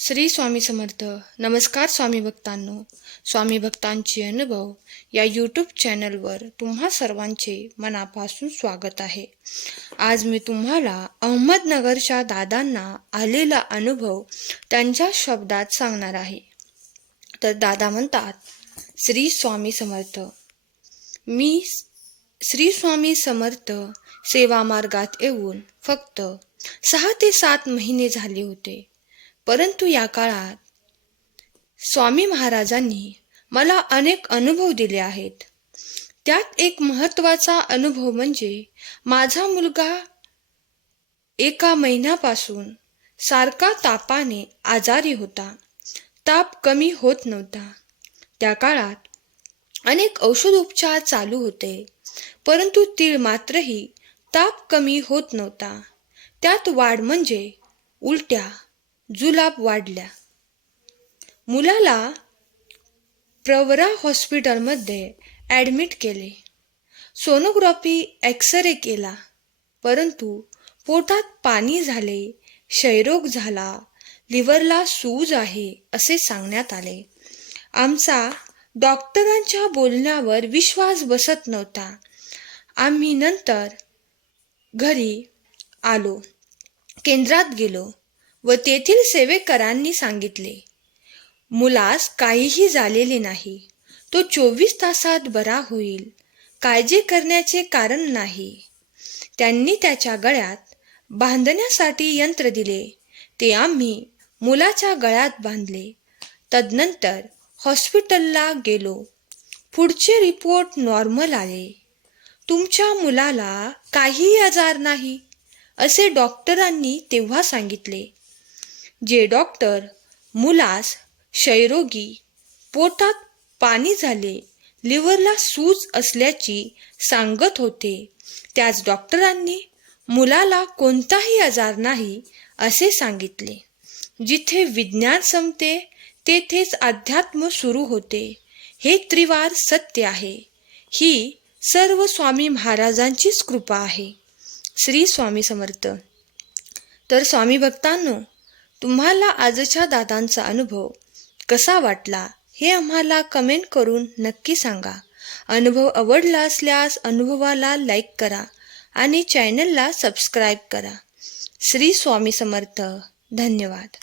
श्री स्वामी समर्थ. नमस्कार स्वामी भक्तांनो. स्वामी भक्तांचे अनुभव या यूट्यूब चॅनलवर तुम्हा सर्वांचे मनापासून स्वागत आहे. आज मी तुम्हाला अहमदनगरच्या दादांना आलेला अनुभव त्यांच्या शब्दात सांगणार आहे. तर दादा म्हणतात, श्री स्वामी समर्थ. मी श्री स्वामी समर्थ सेवा मार्गात येऊन फक्त 6 ते 7 महिने झाले होते. परंतु या काळात स्वामी महाराजांनी मला अनेक अनुभव दिले आहेत. त्यात एक महत्त्वाचा अनुभव म्हणजे माझा मुलगा 1 महिन्यापासून सारखा तापाने आजारी होता. ताप कमी होत नव्हता. त्या काळात अनेक औषधोपचार चालू होते, परंतु तीळ मात्रही ताप कमी होत नव्हता. त्यात वाढ म्हणजे उलट्या जुलाब वाढल्या. मुलाला प्रवरा हॉस्पिटलमध्ये ॲडमिट केले. सोनोग्राफी एक्सरे केला, परंतु पोटात पाणी झाले, क्षयरोग झाला, लिव्हरला सूज आहे असे सांगण्यात आले. आमचा डॉक्टरांच्या बोलण्यावर विश्वास बसत नव्हता. आम्ही नंतर घरी आलो, केंद्रात गेलो व तेथील सेवेकरांनी सांगितले, मुलास काहीही झालेले नाही, तो 24 तासात बरा होईल, काळजी करण्याचे कारण नाही. त्यांनी त्याच्या गळ्यात बांधण्यासाठी यंत्र दिले, ते आम्ही मुलाच्या गळ्यात बांधले. तदनंतर हॉस्पिटलला गेलो. पुढचे रिपोर्ट नॉर्मल आले. तुमच्या मुलाला काहीही आजार नाही असे डॉक्टरांनी तेव्हा सांगितले. जे डॉक्टर मुलास क्षयरोगी, पोटात पाणी झाले, लिव्हरला सूज असल्याची सांगत होते, त्याच डॉक्टरांनी मुलाला कोणताही आजार नाही असे सांगितले. जिथे विज्ञान संपते तेथेच अध्यात्म सुरू होते, हे त्रिवार सत्य आहे. ही सर्व स्वामी महाराजांचीच कृपा आहे. श्री स्वामी समर्थ. तर स्वामी भक्तांनो, तुम्हाला आजच्या दादांचा अनुभव कसा वाटला हे आम्हाला कमेंट करून नक्की सांगा. अनुभव आवडला असल्यास अनुभवाला लाईक करा आणि चॅनलला सबस्क्राईब करा. श्री स्वामी समर्थ. धन्यवाद.